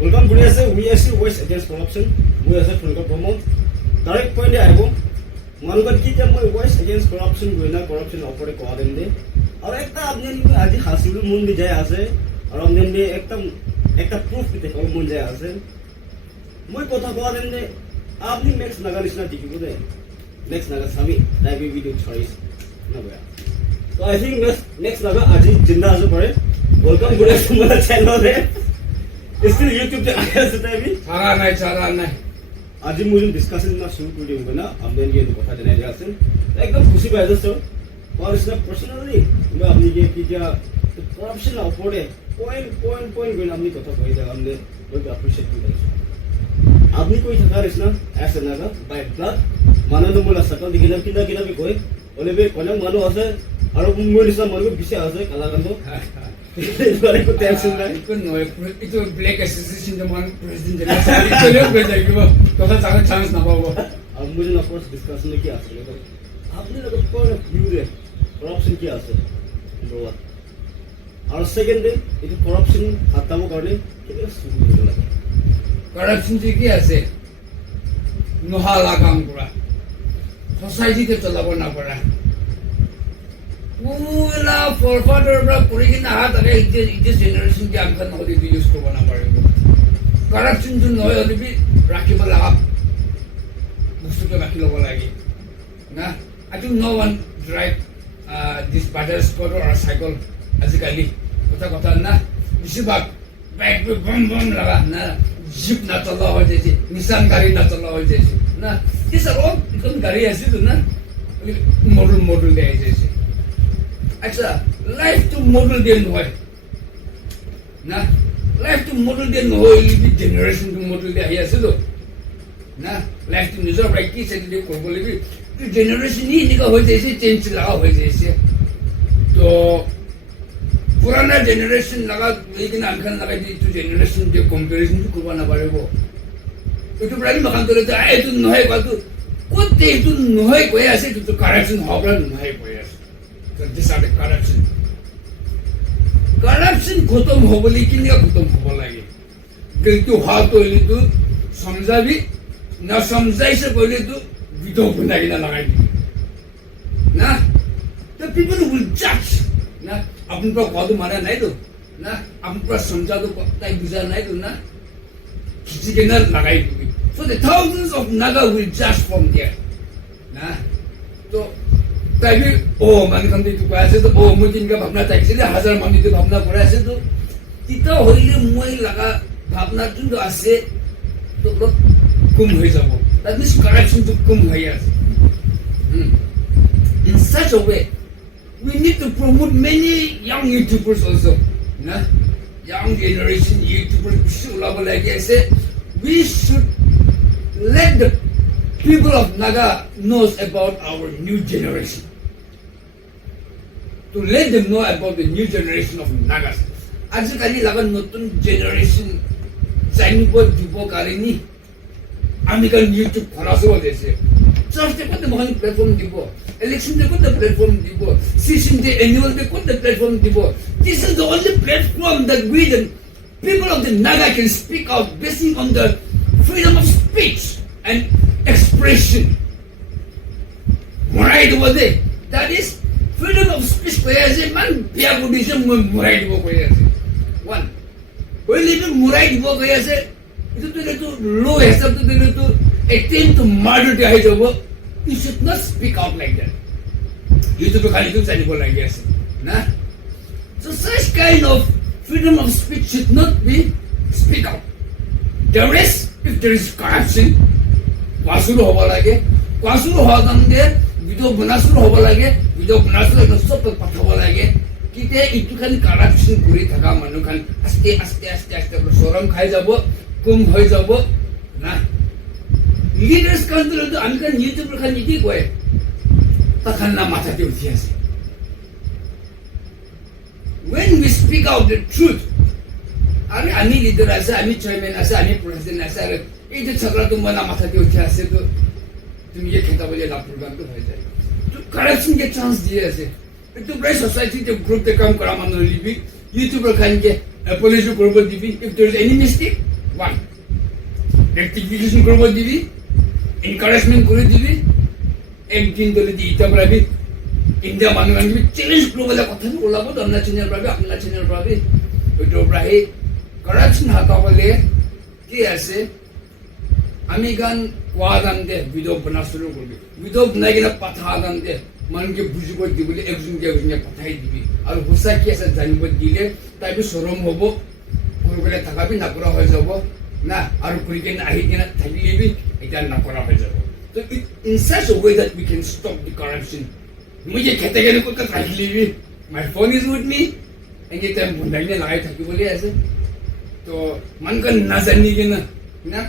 Welcome to we voice against corruption. We as a promote direct point आएगो मालूम कि जब मैं voice against corruption गोइना corruption operate को आदम दे और एक ता आपने निको आज हासिल मुन भी जाए आसे और हमने ने एक ता proof भी देखो मुन जाए आसे मैं कोथा को आदम दे आपने next नगर इसना दिखी को दे next नगर सभी लाइव वीडियो choice ना गया तो I think next नगर आज जिंदा आसे पड़े welcome to तुम्हारा channel है Still YouTube पे आया से तभी चारा नहीं आज मुझे डिस्कशन ना शुरू कर दिया ना हमने ये কথা জানাই দিয়া আছে একদম খুশি পাই যাচ্ছো और इसमें पर्सनली मैं अपनी ये कि क्या करप्शन अपने पॉइंट गन अपनी কথা কই দা हमने बहुत अप्रिशिएट किया আপনি कोई ठगा इसना ऐसे ना बाय ब्लड मानो न बोला सकल दिखिना किना किना भी कोई बोले बे कोन मानो আছে और मुझे इसना मानो बिसे আছে काला गंदो इबारे को टेंशन ना इको नोए इतो black association the one president इतो ले गए जाइबो तो चांस चांस ना पाबो अब मुझे ना फर्स्ट डिस्कशन में क्या है तो आपने लोग पॉइंट ऑफ व्यू है करप्शन क्या है नंबर 1 और सेकंड थिंग ये करप्शन खत्म करने कितना सुविधा लगे करप्शन जी की আছে नहाला काम करा सोसाइटी के चलाबो ना पड़ा पूरा फॉरफादर बरा पूरी की ना हाथ अरे इस जनरेशन के अंकल ना होती यूज को बना पड़ेगा करप्शन जो नए होने भी राखी वाला आप मुझसे तो राखी लोगों लगी ना I think no one drive this butter scooter or cycle आजकल कथा ना इसी बात बैक पे बम लगा ना जीप ना चला हो जैसे निशान गाड़ी ना चला हो जैसे ना ये सब इतनी गाड़ी ऐसी तो ना मॉडल दे जैसे अच्छा लाइफ तो मॉडल देन होय ना लाइफ तो मॉडल देन होय लिबि जनरेशन तो मॉडल दे आया सलो ना लाइफ तो निजर राइट की से दे को बोलिबि तो जनरेशन ही निका होय जैसे चेंज लगा होय जैसे तो पुराना जनरेशन लगा लेकिन अंकन लगा जी तो जनरेशन के कंपैरिजन तो करना पड़ेगा तो बड़ी मकान तो रहता है तो नहे का तो कोते तो नहे कोई ऐसे तो करप्शन होबला नहे कोई ऐसे This are the corruption. Corruption खत्म हो बोली कि नहीं खत्म हो बोला ये गलती हुआ तो ये तो समझा भी ना समझाई से पहले तो वीडियो बनाई ना लगाई ना the people will judge ना अपन पर कौन मारा नहीं तो ना अपन पर समझा तो ताई बुझा नहीं तो ना किसी के ना लगाई so the thousands of naga will judge from there ना तो तभी ओ मन कंदी तो कैसे तो ओ मुझे इनका भावना था इसलिए हजार मानी तो भावना पड़ा ऐसे तो कितना होइले मुई लगा भावना तुम तो ऐसे तो लोग कम हो जाओ that means corruption to कम हो यार in such a way we need to promote many young YouTubers also ना young generation YouTubers बिशु लाभ लगे ऐसे we should let the people of Naga knows about our new generation. To let them know about the new generation of Nagas. आजकल लगा नতুन generation Chinese को जुबो करेनी American YouTube खराब हो जैसे चर्च को तो बहुत प्लेटफॉर्म दिबो इलेक्शन को तो प्लेटफॉर्म दिबो सीजन के एनुअल को तो प्लेटफॉर्म दिबो this is the only platform that we the people of the Naga can speak out based on the freedom of speech and expression right over there that is freedom of speech ko ase man pia budism murai dibo ko ase one koi libe murai dibo ko ase itu to low hesab to dele to attempt to murder te hai jabo you should not speak out like that youtube khali tu chali bola ase na so such kind of freedom of speech should not be speak out there is if there is corruption वासुर होबा लागे वासुर होदंगे video Banasur होबा लागे video Banasur सब पठाबा लागे किते इतु खाली corruption কৰি থাকা মানুহ খান আস্তে আস্তে আস্তে আস্তে শরম খাই যাব কম হৈ যাব না লিডার্স কন্ট্রোল তো আমি খান ইউটিউবার খান কি কয় তখন না মাথাতে উঠি আছে when we speak out the truth আরে আমি লিডার আছে আমি চেয়ারম্যান আছে আমি প্রেসিডেন্ট আছে ये जो झगड़ा तुम बना माथा के उठे ऐसे तो तुम ये कहता बोले लाभ प्रोग्राम तो हो जाएगा तो करप्शन के चांस दिए ऐसे तो बड़े सोसाइटी के ग्रुप के काम करा मानो लिबी यूट्यूबर खान के पुलिस को ग्रुप दिबी if there is any mistake one rectification কৰিব দিবি এনকাৰেজমেণ্ট কৰি দিবি একদিন ধৰি দি ইটা পৰাবি ইণ্ডিয়া মানুহ আনিবি চেলেঞ্জ কৰিবলৈ কথাটো ওলাব আপোনাৰ চেনেল পৰাবি আপোনাৰ চেনেল পৰাবি ওইটোৰ পৰা সেই কৰাপশ্যন হটাবলৈ কি আছে আমি গান কোৱা গান দে ভিডিঅ' বনা শুৰু কৰিবি ভিডিঅ' বনাই কিনে পাঠা গান দে মানুহকে বুজিব দিবলৈ একজনকে পঠাই দিবি আৰু সঁচা কি আছে জানিব দিলে তাইতো চৰম হ'ব কৰিবলৈ থাকাবি নকৰা হৈ যাব না আৰু কৰি কিনে আহি কিনে থাকিলেবি এতিয়া নকৰা হৈ যাব তো in such a way that we can stop the corruption মই যে খেতে গেলে ক'ত ৰাখিলিবি my phone is with me এনে টাইম বন্ধাইলে লগাই থাকিবলৈ আছে তো মানুহকে নাজানি কিনে না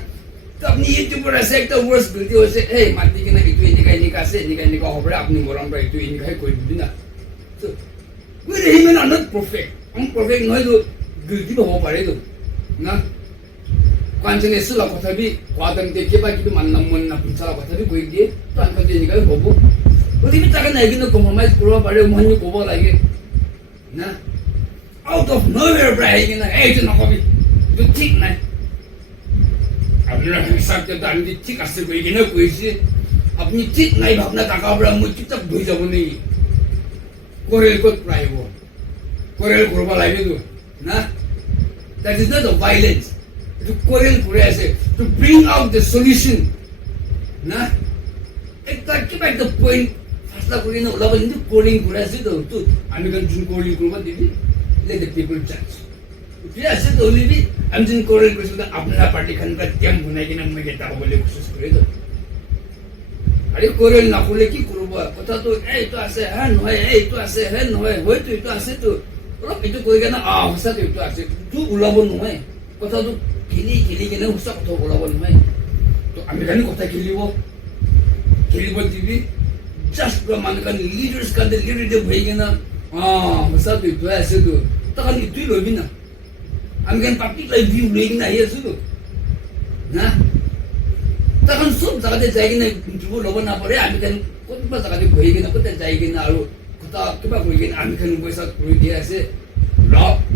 তো আপনি ইউটিউবৰ আছে একটা ওয়ার্ডস গলতি হৈছে এই মাতি কিনে এইটো এনেকা আছে এনেকা হ'ব আপুনি গৰম পৰা এইটো এনেকাই কৰি দিবি না তো we remain not perfect I'm perfect নহয় তো গলতি হ'ব পাৰে তো না কাঞ্চনে সুলা কথা বি কোৱাদম দেখে বা কিবা মাননাম মন না পুছালা কথা বি কৈ দিয়ে তো আনকা এনেকাই হ'ব ওদিকে তাকে নাই কিন্তু কম্প্ৰমাইজ কৰিব পাৰে মই ক'ব লাগে না আউট অফ নৱেয়াৰ পৰা আহি কিনে এইটো নকবি এইটো ঠিক নাই আপনার হিসাব করতে আমি ঠিক আছে কই কিনে কইছি আপনি ঠিক নাই ভাবনা টাকা পড়া মই চুপচাপ ধুই যাব নেই করেল কত প্রাইব করেল করবা লাগে তো না that is not a violence two Corel করে আছে to bring out the solution না একটা কিবা একটা পয়েন্ট ফাসলা করে না ওলাবা কিন্তু কোলিং করে আছে তো আমি কোন জুন কোলিং করবা দিবি লেট দ্য পিপল জাজ ঠিক আছে তো লিবি আমি যেন কোরেল কইছো আপনারা পার্টি খান কা টিম বনাই কিনা মই গেটা বলে কোশিশ করে তো আরে কোরেল না করলে কি করব কথা তো এই তো আছে হ্যাঁ নয় এই তো আছে হ্যাঁ নয় হই তো এটা আছে তো ওরা এটা কই কেনা হসা তো এটা আছে তুই উলাব নয় কথা তো খেলি কেনে হসা কথা উলাব নয় তো আমি জানি কথা খেলিব দিবি জাস্ট মানে কান লিডার্স কান লিডার হই কেনা হসা তো এটা আছে তো তখন তুই লবি না আমি কেন পাবলিক লাইফ ভিউ লই না আহি আছো না তখন সব জায়গাতে যাই কিনে ইন্টারভিউ ল'ব নাপাৰে আমি কেন কোনবা জায়গাতে বহি কিনে কোতে যাই কিনে আৰু কথা কিবা কৰি কিনে আমি কেন পইচা কৰি দিয়া আছে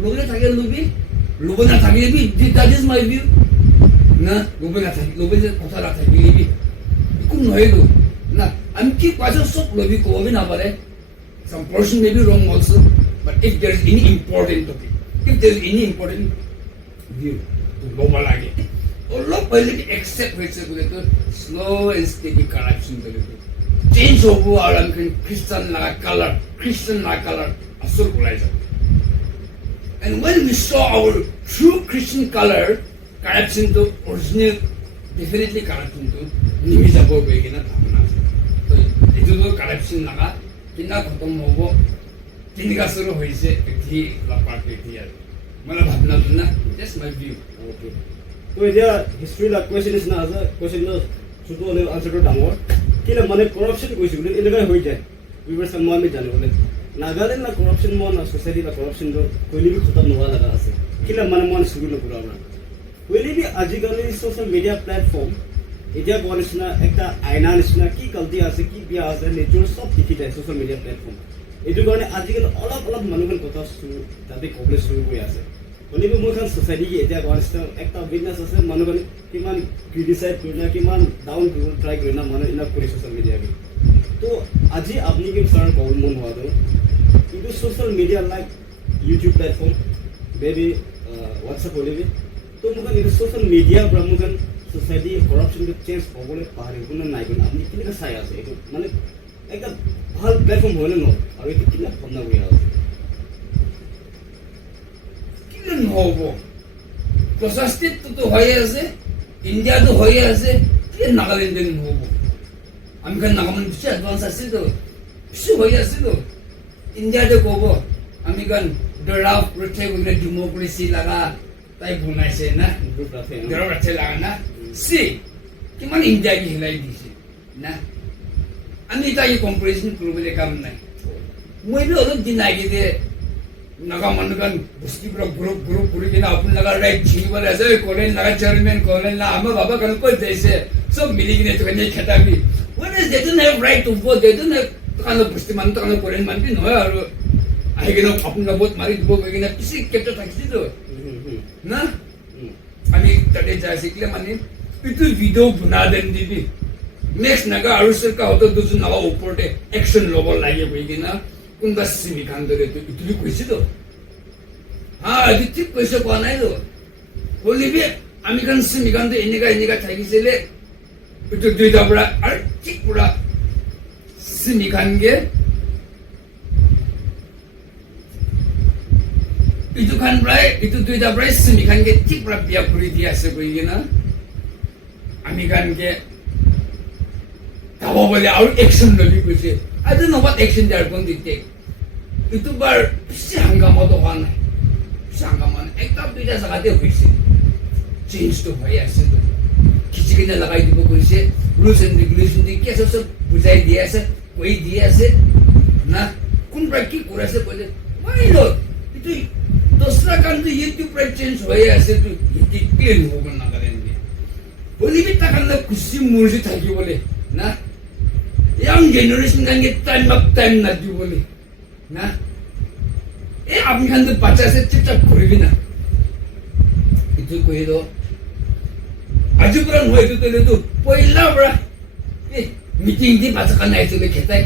লবলে থাকে লব না থাকিবি দ্যাট ইজ মাই ভিউ না লবলে কথা থাকিবি কোন নহয় তো না আমি কি পাইছো সব লবি ক'বি নাপাৰে some person may be wrong also but if there is any important topic if there is any important view to global lagi Allah pahile accept hoise bole to slow and steady corruption bole to change hobo aram Christian la color asur kulai ja and when we saw our true Christian color corruption to original definitely corruption to nimi jabo begina bhavna to etu to corruption laga kina khatam hobo tinga suru hoise ethi la part ethi ar mala bhavna na just my view okay তো এতিয়া history লা question is না আছে question ন ছোটো হলে আনসাৰটো ডাঙৰ কিলে মানে কৰাপশ্যন কৈছে বুলি এনেকৈ হৈ যায় উইভাৰ মই আমি জানো মানে নাগালেণ্ড না কৰাপশ্যন মন সোসাইটি বা কৰাপশ্যন কইলি বি খতম নোহোৱা লগা আছে কিলে মানে মন শুৰু নকৰা না কইলি বি আজিকালি সোশ্যাল মিডিয়া প্লেটফৰ্ম এতিয়া কোৱা নিচিনা একটা আইনা নিচিনা কি গলতি আছে কি বিয়া আছে নিজৰ সব দেখি যায় সোশ্যাল মিডিয়া প্লেটফৰ্ম এইটো কাৰণে আজিকালি অলপ মানুহৰ কথা তাতে কবলে শুৰু হৈ আছে কলিবি মোৰ খান সোসাইটি এতিয়া কোৱা নিচিনা একটা বিজনেছ আছে মানুহৰ কিমান ক্ৰিটিসাইজ কৰি না কিমান ডাউন কৰিব ট্ৰাই কৰি না মানুহ ইনাফ কৰি সোশ্যাল মিডিয়া তো আজি আপনি কি স্যার কবল মন হওয়া দো কিন্তু social media like YouTube platform বেবি হোয়াটসঅ্যাপ হলিবি তো মুখান এই সোশ্যাল মিডিয়া পৰা মুখান সোসাইটি কৰাপশ্যন চেঞ্জ হ'বলৈ পাহৰি কোনো নাই কোনো আপনি কেনেকৈ চাই আছে এইটো মানে একটা ভাল প্ল্যাটফর্ম হয়নে ন আৰু এইটো কিমান ভাবনা কৰি আছে কিলে নহব প্ৰশাস্তিটো হয়ে আছে ইণ্ডিয়াটো হয়ে আছে কি নাগালেণ্ড নহব আমি কেন নাগালেণ্ড বেছি এডভান্স আছিল তো বেছি হয়ে আছিল তো ইণ্ডিয়াতে ক'ব আমি কেন দৰাও ৰথে গ'লে ডেম'ক্ৰেচি লাগা তাই বনাইছে না দৰাও ৰথে লাগা না সি কিমান ইণ্ডিয়াক হিলাই দিছে না আমি তাই কম্পেৰিজন কৰিবলৈ কাম নাই মই অলপ দিন আগে naga manukan basti grup kuri kina apun laga right chiba la se kolen laga chairman kolen la ama baba kan ko jaise सब मिली किने तो कने खाता भी what is they don't have right to vote they don't have kind of basti man to kind of kolen man भी नय और आइ किने अपन vote मारी दबो किने किसी केटा थाकि तो ना अनि तडे যায় শিকলে মানে ইটো ভিডিও বনা দেন দিবি নেক্সট নাগা আৰু সৰকা হতো দুজন নাবা ওপৰতে একশন ল'ব লাগে বই কিনা কোনবা সিমি খান ধৰে তো ইটো কইছিল হ্যাঁ ইটো ঠিক কইছে কোৱা নাই তো বলিবি আমি খান সিমি খান তো এনেকা থাকিছিলে ইটো দুইটা পৰা আৰু ঠিক পুৰা Simi খানগে itu kan bray itu duita bray semi kan ke tik pra biya kuri dia se koi gina ami kan ke tawo bole aur action loli kuise I don't know what action they are going to take itu bar si hangama to kan si hangama ekta duita sagate kuise change to bhai ase to kichi kena lagai dibo kuise rules and regulation di ke sab bujai dia ase koi dia ase na kun bra ki kurase bole why not itu दूसरा काम तो YouTube पर change हुआ है ऐसे तो ये clean हो करना करेंगे बोली भी तक अंदर खुशी मुर्जी था कि बोले ना यंग जनरेशन का ये टाइम ना दी बोले ना ये आप निकाल दो बच्चा से चिपचाप करी भी ना itu कोई तो आज पुरान हुआ तो पहला बड़ा मीटिंग दी बच्चा का नहीं चले खेता है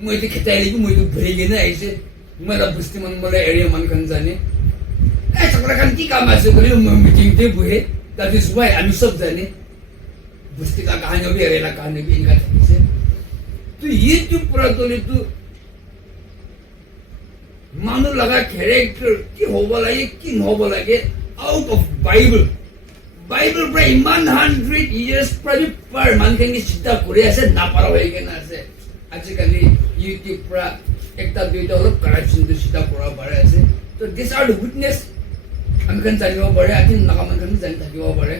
मुझे खेता है लेकिन मुझे भरेंगे ना ऐसे मला बस्ती मन मला एरिया मन kan जाने सकरा kan की काम আছে বলে मीटिंग दे बुहे that is why আমি सब जाने बस्ती का कहानी भी एरिया का कहानी भी इनका से तो ये जो पूरा तो ले तो मानो लगा कैरेक्टर की होबा लगे की होबा लगे out of Bible per 100 years पर मान के सीधा करे ऐसे ना पारा होएगा ना ऐसे आजकल YouTube पर एकता दुईटा অলপ কারেকশন তো সিধা কৰা পাৰে আছে তো দিস আৰ দ্য উইটনেস আমি কান জানিব পাৰে আকিন নাকামান কান জানি থাকিব পাৰে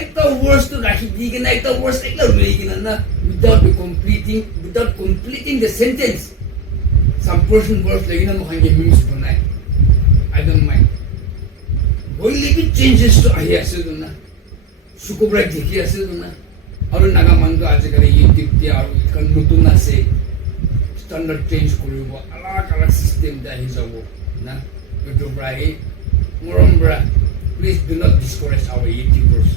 একটা ওয়ার্ডস তো রাখি দি কিনা একটা ওয়ার্ডস একলা রই কিনা না without completing the sentence some portion words like na মখান K meanings বনাই I don't mind বললি কি চেঞ্জেস তো আহি আছে তো না সুকোবরা দেখি আছে তো না আৰু নাগামান তো আজিকালি ইউটিউব দিয়া আৰু কান নতুন আছে standard change koribo alak system da hijabo na to brai morombra please do not discourage our YouTubers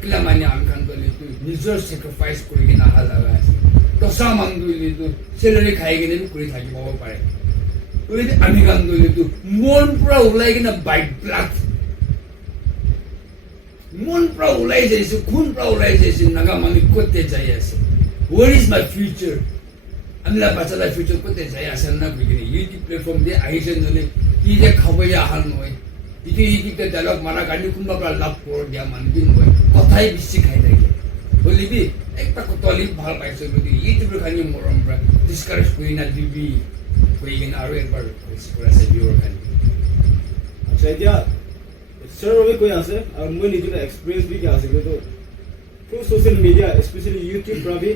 kila mani am kan to litu নিজৰ sacrifice kori kina halaga to samang du litu salary khai kine kori thakibo pare kori ami kan du litu mon pura ulai kina by blood mon pura ulai jaise khun pura ulai jaise naga mani kote jai ase what is my future amla bachala future kote jai asal na bigini YouTube platform de aise nole ki je khabaya hal noi itu ke dialog mara gani kumba pra love kor dia mandin noi kothai bishi khai thake bolibi ekta kotoli bhal paise bodi YouTube khani morom pra discourage koina dibi koina aru ekbar pura se viewer khani acha dia sir obi koi ase aru moi nijor experience bi ke ase to through social media especially YouTube prabi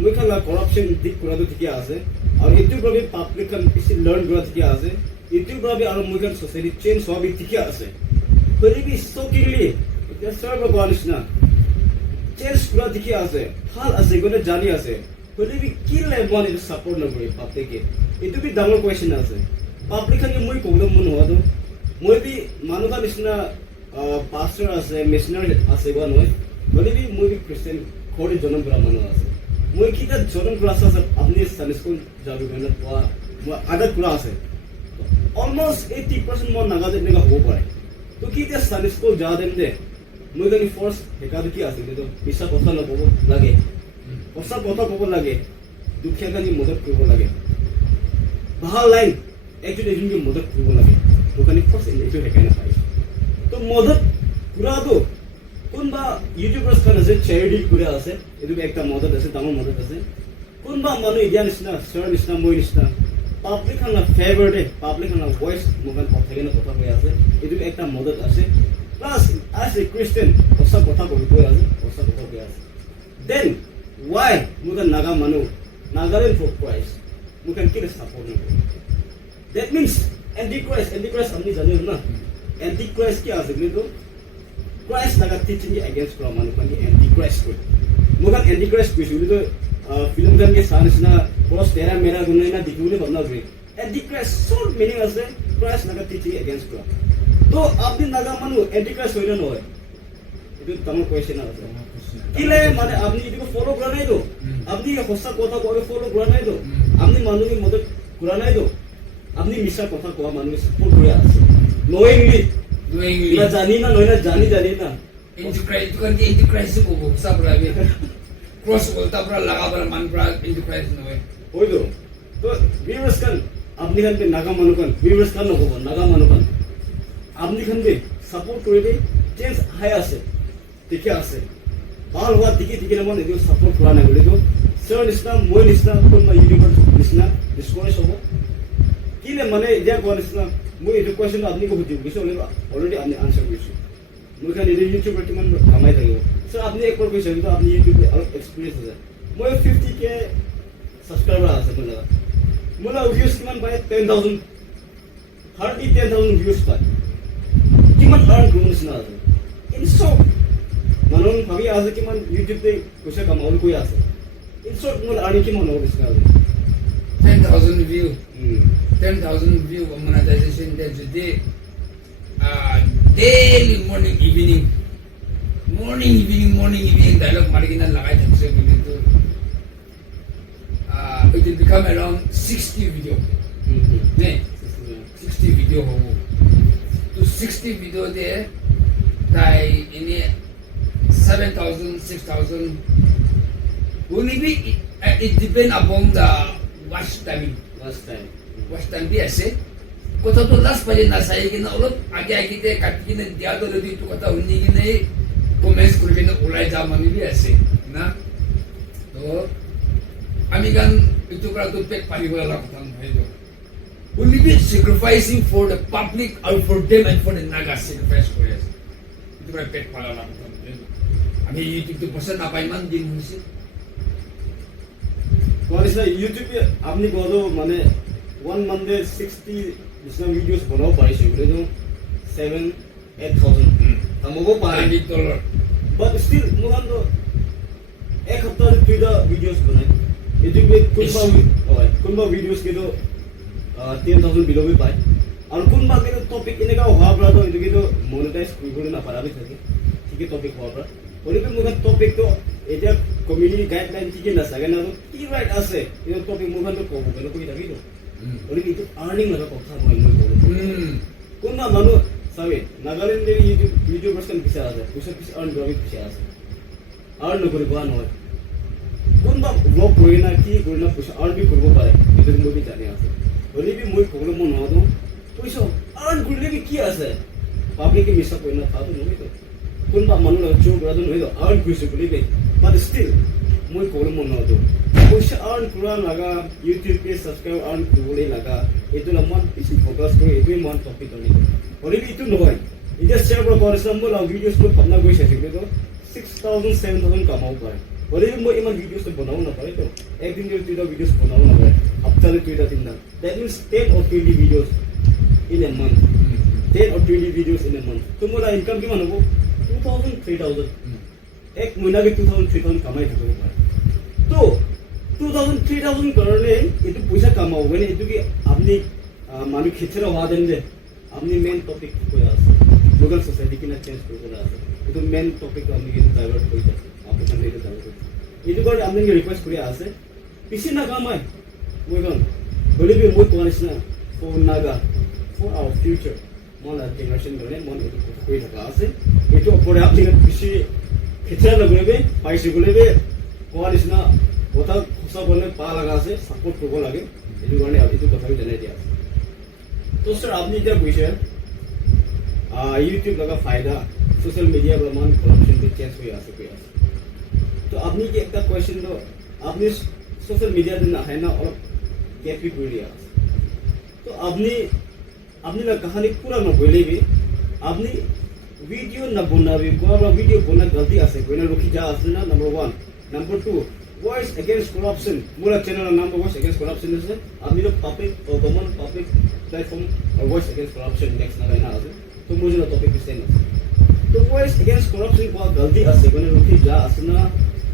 মই খালা corruption dik kura to thiki ase aru YouTube prabi public kan isi learn kura thiki ase YouTube prabi aru moi kan society change hobi thiki ase kori bi shockingly the server gonish na change kura thiki ase hal ase gone jani ase kori bi kile bon it support na kori public ke itu bi dangor question ase public kan moi ko dum mon howa to moi bi manu kan isna pastor ase missionary ase go noi kori bi moi bi Christian khori jonam kura manu ase মই কিটা জনম class আছে আপনি Sunday school যাবে না পোৱা মই আদা পুৰা আছে অলমোস্ট 80% মই নাগাজে নেগা হ'ব পাৰে তো কি যে সানডে স্কুল যা দেন দে মই গানি ফোর্স হেকাটো কি আছে তো পিছা কথা নকব লাগে কথা কব লাগে দুখীয়া গানি মদত কৰিব লাগে ভাল লাইন একজন এজনকে মদত কৰিব লাগে দোকানী ফোৰ্স এইটো হেকাই না পাই তো মদত পুৰাটো কোনবা ইউটিউবাৰ্স খান আছে চ্যাৰিটি কৰে আছে এটু একটা মদত আছে ডাঙৰ মদত আছে কোনবা মানুহ ইডিয়া নিচিনা সৰ নিচিনা মই নিচিনা পাব্লিক খান ফেভাৰতে পাব্লিক খান ভয়েস মোবাইল কথা কেনে কথা কৈ আছে এটু একটা মদত আছে প্লাস as a Christian সব কথা কৈ আছে সব কথা কৈ আছে then why মুগা নাগা মানুহ নাগালেণ্ড ফৰ ক্ৰাইষ্ট মুগা কি সাপোৰ্ট নকৰে that means antichrist আপনি জানেন না antichrist কি আছে কিন্তু Christ naga teaching against Roman kan antichrist ko mugan antichrist ko sulit film kan ke sanis na cross tera mera gunai na dikule bamna gre antichrist so meaning ase Christ naga teaching against Rome to apni naga manu antichrist hoina noy এইটো ডাঙৰ question আছে কিলে মানে আপুনি এইটো ফলো কৰা নাইতো আপুনি সঁচা কথা কোৱা ফলো কৰা নাইতো আপুনি মানুহক মদত কৰা নাইতো আপুনি মিছা কথা কোৱা মানুহক সাপোৰ্ট কৰি আছে নয়িংলি Knowingly. না জানি না নয় না জানি না Into Christ, itu kan dia into Christ ko po. Sa prabi. Cross ko tapra laga para man pra into Christ no way. হয়তো তো ভিউয়ার্স খান আপনি খান নাগা মানুকান ভিউয়ার্স খান নকব নাগা মানুকান আপনি খান সাপোর্ট কৰিবে চেঞ্জ হাই আছে ঠিকে আছে ভাল হোৱা ঠিকে না মানে এইটো সাপোৰ্ট কৰা নাই বুলি তো সৰ নিচিনা মই নিচিনা কোনোবা ইউটিউবৰ নিচিনা ডিসকৰেজ হ'ব কিলে মানে এতিয়া কোৱা নিচিনা মই এইটো কোৱেশ্যন আপুনি সুধিব কিছু অলৰেডি আপুনি আনসাৰ কৰিছো মই খান এইটো ইউটিউবৰ কিমান কামাই থাকিব সৰ আপুনি একবাৰ কৈছে কিন্তু আপুনি ইউটিউবে অলপ এক্সপিৰিয়েঞ্চ আছে মই 50K subscriber আছে মোলা ভিউজ কিমান পায় 10,000 hardly 10,000 ভিউজ পায় কিমান আৰ্ন কৰিব নিচিনা আছে ইনশৰ্ট মানুহ ভাবি আছে কিমান ইউটিউবতে পইচা কামাবলৈ কৈ আছে ইনশৰ্ট মোৰ আৰ্নিং কিমান হ'ব নিচিনা আছে 10,000 view. 10,000 view monetization that's a day. Daily morning evening. Morning evening dialogue marikina lagay thakse video. It will become around 60 video. Ne? 60 video hobo. To 60 video there, tai ini 7,000, 6,000. Only be it depend upon the watch timing. last time Watch time bi ase. Kota to last pale na sai kina ulot age te kat kina dia to lodi to kota unni kina comments kuri kina ulai ja mami bi ase. Na? To আমি kan itu kala to pek pari wala la kota no. Only be sacrificing for the public or for them and for the naga sacrifice for us. Itu kala pek pala la kota. Ami YouTube to person na paiman din husi. কোৱা নিচিনা ইউটিউবে আপুনি কোৱাটো মানে 1 month 60 নিচিনা videos বনাব পাৰিছে বুলিতো 7,000-8,000 কামাব পাৰে $90. বাট ষ্টিল মোৰ কাৰণেতো এক সপ্তাহত 2টা ভিডিঅ'ছ বনাই ইউটিউবে কোনোবা ভিডিঅ'ছ কিন্তু 10,000 বিলবি পায় আৰু কোনোবা কিন্তু টপিক এনেকুৱা হোৱাৰ পৰাতো এইটো কিন্তু মনিটাইজ কৰিবলৈ নাপাৰাবি থাকে ঠিকে টপিক হোৱাৰ পৰা গতিকে মোৰ টপিকটো এতিয়া কমিউনিটি গাইডলাইন কি নাথাকে না কি ৰাইট আছে এই টপিক মোৰ কাৰণেতো ক'ব গ'লে কৈ থাকিব গতিকে এইটো আৰ্নিং লগা কথা মই কোনোবা মানুহ চাবি নাগালেণ্ডৰ ইউটিউবাৰ্ছ kan পিছে আছে পইচা পিছে আৰ্ন কৰিব পিছে আছে আৰ্ন নকৰি পোৱা নহয় কোনোবা ব্লগ কৰি না কি কৰি না পইচা আৰ্ন কৰিব পাৰে এইটো মই জানি আছে গতিকে মই ক'বলৈ মন নহওঁ পইচা আৰ্ন কৰিলে কি আছে পাব্লিকে মিছা কৰি না তাতো নহয় কোনোবা মানুহ চোৰ কৰাটো নহয় আৰ্ন কৰিছে বুলি বাট ষ্টিল মই ক'বলৈ মন নহওঁ পইচা আৰ্ন কৰা লগা ইউটিউবে ছাবস্ক্ৰাইব আৰ্ন কৰিবলৈ লগা এইটো মই বেছি ফ'কাছ কৰি এইটোৱে মই টপিক আনি গতিকে এইটো নহয় এতিয়া শ্বেয়াৰ কৰা কৰিছে মই ভিডিঅ'ছ মই ভাবনা কৰি চাইছোঁ কিন্তু 6,000-7,000 কামাব পাৰে গতিকে মই ইমান ভিডিঅ'ছ বনাব নাপাৰে তো একদিন যদি 2টা ভিডিঅ'ছ বনাব নাপাৰে সপ্তাহলৈ 2টা-3টা that means 10 or 20 videos in a month 10 or 20 videos in a month তো মোৰ ইনকাম কিমান হ'ব 2,000-3,000 এক মহিনাকে 2,000-3,000 কামাই থাকিব পাৰে তো 2,000-3,000 কাৰণে এইটো পইচা কামাব মানে এইটো কি আপুনি মানুহ খেতিৰা হোৱা যেন যে আপনি মেইন টপিক কৈ আছে লোকেল সোসাইটি কিনা চেঞ্জ কৰিবলৈ আছে এইটো মেইন টপিকটো আপুনি কিন্তু ডাইভাৰ্ট কৰি আছে আপোনাৰ এইটো ডাইভাৰ্ট এইটো কাৰণে আপুনি ৰিকুৱেষ্ট কৰি আছে পিছে নাকামাই মই কম গলিবি মই কোৱা নিচিনা for Naga for our future মই জেনেৰেশ্যন কাৰণে মই এইটো কৰি থকা আছে এইটো ওপৰে আপুনি পিছে খেতিৰা লগাইবে পাইছে বুলিবে কোৱা নিচিনা কথা সঁচা বলে পা লগা আছে ছাপোৰ্ট কৰিব লাগে এইটো কাৰণে এইটো কথাটো জনাই দিয়া আছে तो सर आपने क्या पूछा यूट्यूब लगा फायदा सोशल मीडिया पर मान करप्शन के चेंज हुई आ सके तो आपने की एक क्वेश्चन तो आपने सोशल मीडिया दिन है ना और कैपी कर लिया तो आपने ना कहानी पूरा न बोले भी आपने वीडियो न बना भी कोई वीडियो बना गलती आ सके ना रुकी जा आसे ना number 1 number 2 voice against corruption मोला चैनल नाम voice against corruption है आपने लोग पब्लिक और कॉमन पब्लिक प्लेटफॉर्म और voice against corruption नेक्स्ट ना लेना है तो मुझे ना टॉपिक सेम है तो voice against corruption को गलती आसे कोने रुकी जा आसना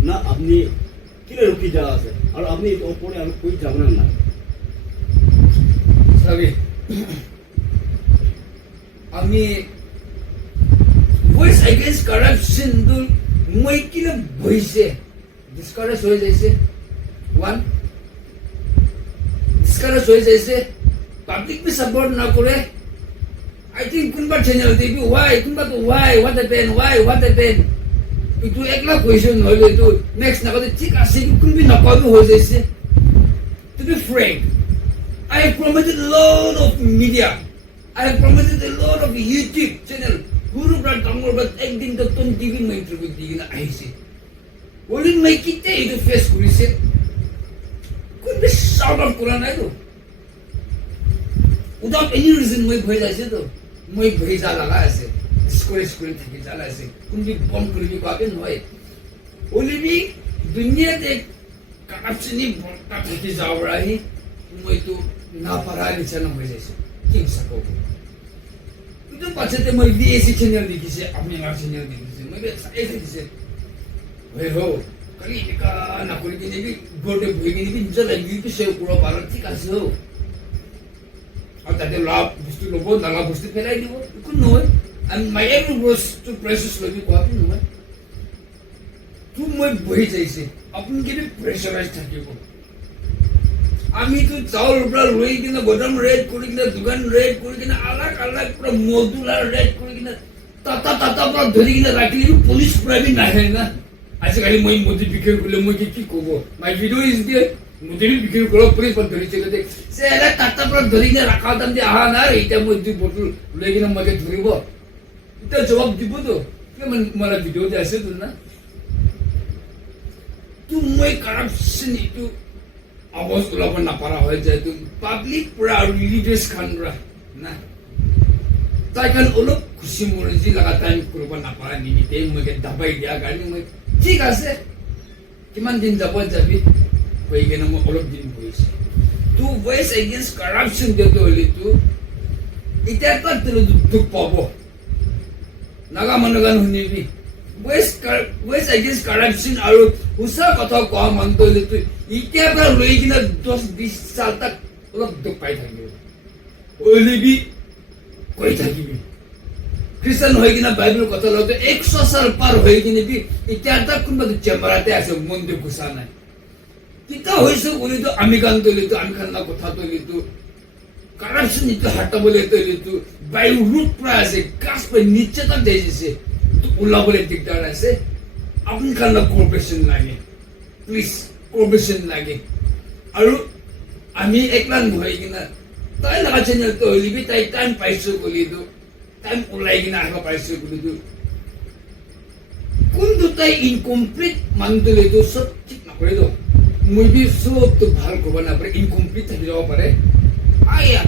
ना अपनी किले रुकी जा आसे और अपनी ऊपर हम कोई जावना ना सभी আমি voice against corruption to মই কিনা বহিছে ডিসকারেজ হয়ে যাইছে ওয়ান ডিসকারেজ হয়ে যাইছে পাবলিক বি সাপোর্ট না করে I think কোনবা চ্যানেল দিবি why কোনবা তো why what happened itu একলা কোয়েশ্চন হইলো itu নেক্সট না কথা ঠিক আছে কোনবি না কবে হয়ে যাইছে to be frank I have promoted a lot of media I have promoted a lot of YouTube channel Guru Brad Tamur but একদিন তো তুমি টিভি মে ইন্টারভিউ দিই না আইছে ওলিন মাই কিতে এটা ফেস করিছে কোনবি শাউট আউট করা নাই তো without any reason মই ভয় যাইছে তো মই ভয় যা লাগা আছে স্কুলে থেকে জ্বালা আছে কোনবি বম করিবি পাবে নয় ওলিবি দুনিয়াতে কাপসনি বলটা থেকে যাও রাহি মই তো না পারা নিচে হয়ে যাইছে কি সাকো তো পাছতে মই বিএসসি চ্যানেল দেখিছে আপনি না চ্যানেল দেখিছে মই এসে দিছে ওই হো কালি কা না করি কি নেবি গোটে ভই কি নেবি জলে ইউপি সে পুরো পারো ঠিক আছে হো আর তাতে লাভ বস্তু লব নালা বস্তু ফেলাই দিব কোন নয় and my every was too precious for you copy নয় তুই মই বহি যাইছে আপনি কি প্রেসারাইজ থাকিব আমি তো চাউল উপর রই কিনা গোদাম রেড করি কিনা দোকান রেড করি কিনা আলাগ পুরো মজদুলার রেড করি কিনা তাতা পুরো ধরি কিনা রাখলি পুলিশ পুরাবি নাহে না আজকালি মই মোদি বিক্রি করলে মই কি কব মাই ভিডিও ইজ দিয়ে মোদি বিক্রি করলে পুলিশ পর ধরি চলে সে এলা তাতা পুরো ধরি কিনা রাখা দাম দিয়ে আহা না এইটা মই দুই বোতল লই কিনা মকে ধরিব এটা জবাব দিব তো মানে ভিডিও দিয়ে আছে তো না তুই মই কারাপশন ইটু আওয়াজ ওলাব না পারা হয়ে যায় তো পাবলিক পুরা রিলিজিয়াস খানরা না তাই কারণ অলপ খুশি মর্জি লাগা টাইম করব না পারা নিমিতে মকে দাবাই দিয়া গাড়ি মই ঠিক আছে কিমান দিন যাবি কই কেন মই অলপ দিন বইছি টু ভয়েস এগেইনস্ট কারাপশন দিতে হলি তো এটা তো দুঃখ পাব নাগা মনগান শুনিবি voice against corruption আৰু উসা কথা কোৱা মানটো তুই ইতিয়া পৰা লৈ কিনা 10-20 সাল তাক অলপ দুখ পাই থাকিবি ওলিবি কৈ থাকিবি খ্ৰীষ্টান হৈ কিনা বাইবেল কথা লওঁতে 100 সাল পাৰ হৈ কিনে বি ইতিয়া তাক কোনবা চেম্বাৰতে আছে মন্দিৰ ঘুসা নাই কিতা হৈছে ওলিতো আমি গান তলিতো আমি খানা কথা তলিতো corruption itu harta boleh itu bayu root pra ase gas pe niche tak dejise to ula boleh diktar ase apni khanna corporation lage please corporation lage aru ami eklan hoi gina tai laga channel to libi tai time paisu boli do time ulai gina aga paisu boli do kundu tai incomplete mantule do sob ঠিক na kore do movie sob to bhal koba na pare incomplete thaki jaba pare Aya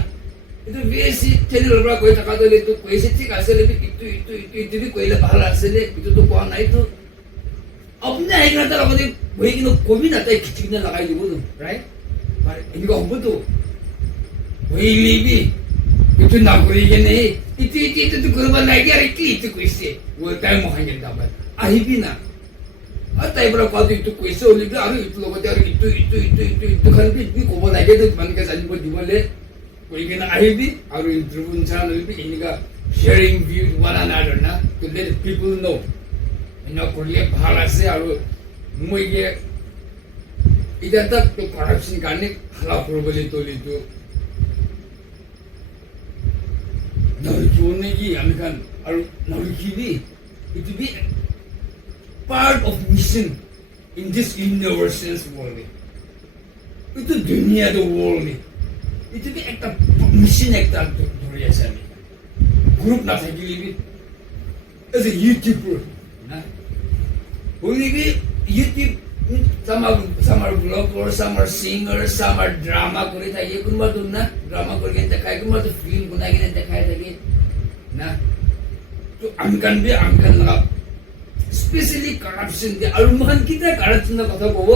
itu BSc channel পৰা কৈ থকা দলে তো কৈছে ঠিক আছে লেবি ইটো বি কইলে ভাল আছে লে ইটো তো কোৱা নাই তো আপনি আইনাটা লগতে বহি কিনো কবি না তাই খিচিনা লাগাই দিব তো রাইট মানে এনেকুৱা হ'ব তো বহি লিবি ইটো না কৰি কেনে ইটো তো কৰিব লাগে আৰু কি ইটো কৈছে ও টাইম মহাঙ্গে দাবা আহিবি না আৰ তাই পৰা কোৱা ইটো কৈছে লিবি আৰু ইটো লগতে আৰু ইটো খান বি ক'ব লাগে তো মানকে জানিব দিবলে we can আহিবি আৰু ইন্টারভিউ channel বি ইনিকা sharing view one another na to let people know ইনা কৰিলে ভাল আছে আৰু মই গে এটা তো corruption কাৰণে হালা কৰিবলৈ তলিতো নৰিনে কি আমি খান আৰু নৰিবি it be part of mission in this universe world itu dunia the world itu be একটা মিশন একটা ধরে আছে আমি গ্রুপ না থাকলে বি as a YouTuber না ওইবি YouTube some are bloggers some are singers some are drama করে থাকে কোনবা তো না ড্রামা করে দেখায় কোনবা তো ফিল্ম বানাই কিনে দেখায় থাকে না তো আমি কান না স্পেশালি কারাপশন দিয়ে আর মহান কিটা কারাপশনের কথা কব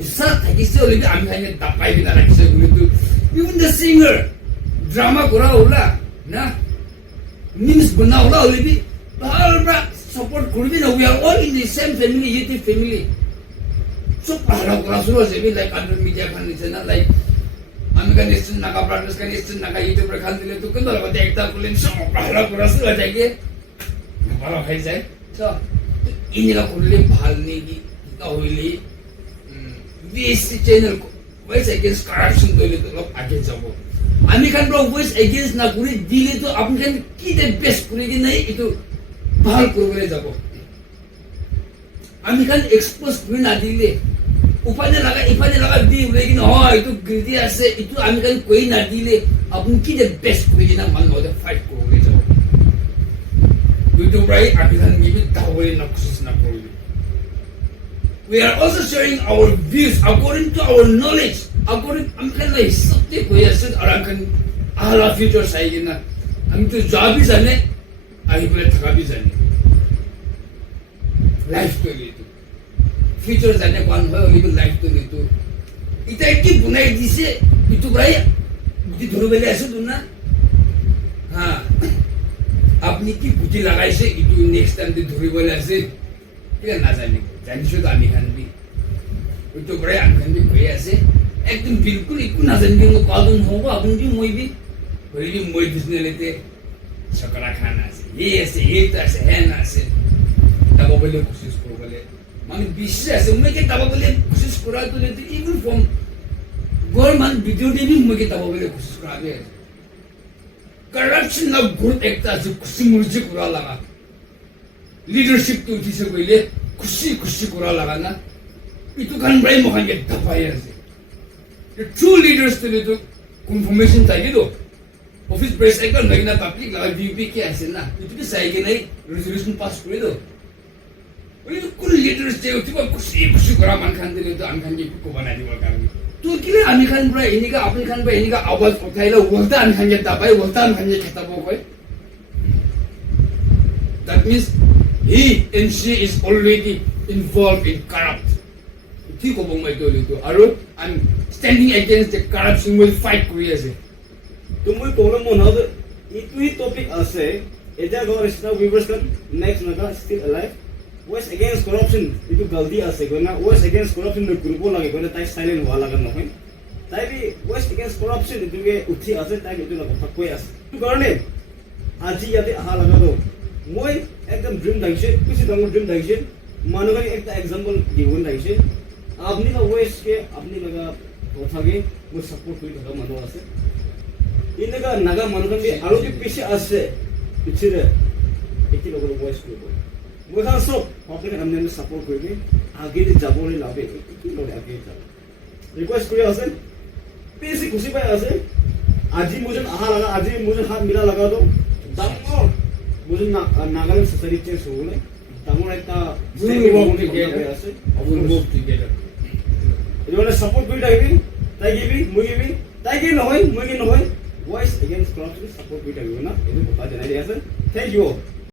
উসা থাকিছে ওলিবি আমি খাইনে দাপাই বিনা রাখিছে বলি তো even the singer drama kora hola na memes bana hola olibi bahal support korbi na we are all in the same family YouTube family so bahal kora suro jebi like under media khan channel like ami kan istin naga brothers kan istin naga YouTuber khan dile to kan bala ekta kulen so bahal kora suro jage ভালো হয়ে যায় তো এনেকা করলে ভাল নেকি তাহলে BSc channel voice against corruption করলে তো অলপ আগে যাব আমি খান ভয়েস এগেন্স্ট না করে দিলে তো আপনি খান কি বেস্ট করে কি নাই এইটো ভাল করবলে যাব আমি খান এক্সপোজ করে না দিলে ইফালে লাগা দি বলে কি নহয় এইটো গ্রিডি আছে এইটো আমি খান কই না দিলে আপনি কি বেস্ট করে কি না মান মধ্যে ফাইট করবলে যাব YouTube right আমি খান গিবি তাহলে না কোশিশ না করবি we are also sharing our views according to our knowledge according আমি খান লাই সত্যি কই আছে আর আমি খান আলা ফিউচার চাই না আমি তো যাবি জানে আহি বলে থাকাবি জানে লাইফ তো লিতো ফিউচার জানে কোন হয় ওই লাইফ তো লিতো এটা কি বুনাই দিছে YouTube right বুদ্ধি ধরবেলে আছে তো না হ্যাঁ আপনি কি বুদ্ধি লাগাইছে ইটু নেক্সট টাইম ধরিবলে আছে এটা না জানি জানিছো তো আমি খান বি ওইটো করে আমি খান বি কই আছে একদম বিলকুল একটু না জানি কিন্তু কদম হবো আপনি কি মইবি হইবি মই বিজনেলেতে সকলা খান আছে এই আছে এই তো আছে হ্যাঁ না আছে তাবো বলে কোশিশ করো বলে মানে বিশ্বাস আছে মই কে তাবো বলে কোশিশ করা তো লেতে even from government video TV মই কে তাবো বলে কোশিশ করা হবে corruption of good ekta ase kusi murji kura laga leadership to uthise koile kusi kura laga na itu kan brai mohan ge dapai ase the true leaders to confirmation thaki do office press ekta nagina public laga vp ke ase na itu ki sai ge nai resolution pass kore do oi kul leaders je uthi kusi kura man khan dile to am khan ge ko banai dibo karni तो किले आमी खान ब्रा इनिका आपन खान ब्रा इनिका आवाज उठाइला बोलता आमी खान जेता भाई बोलता आमी खान जे खताबो कोई that means he and she is already involved in corrupt ठीक हो मैं तो लितो आरो I'm standing against the corruption will fight Korea se तुम कोई प्रॉब्लम होना तो इतनी टॉपिक আছে এটা গর স্টা viewers kan next naga still alive voice against corruption itu galdi ase koina voice against corruption no grupo lage koina tai silent howa laga নহয় tai bi voice against corruption itu ge uthi ase tai itu na কথা কই আছে tu karone আজি yate aha laga do moi ekdam dream daise kisi dangor dream daise manugani ekta example given daise apni ka voice ke apni laga কথা ge moi support kori thaka manu ase inaga naga manugani aru ki piche ase pichire eti logo voice ko মই খান সব আপনাকে আমি support করবে আগে যাবলে লাভে কি লড়ে আগে যাব রিকোয়েস্ট করে আছেন বেশি খুশি পাই আছে আজি মুঝে আহা লাগা আজি মুঝে হাত মিলা লাগা দো ডাঙর মুঝে নাগাল্যান্ড সোসাইটি চেঞ্জ হবলে ডাঙর একটা আছে মুভ টুগেদার এজন্য সাপোর্ট করে রাখবি তাই গিবি মই গিবি তাই কি নহয় মই কি নহয় ভয়েস এগেইনস্ট করাপশন সাপোর্ট করে রাখবি না এই কথা জানাই আছে থ্যাংক ইউ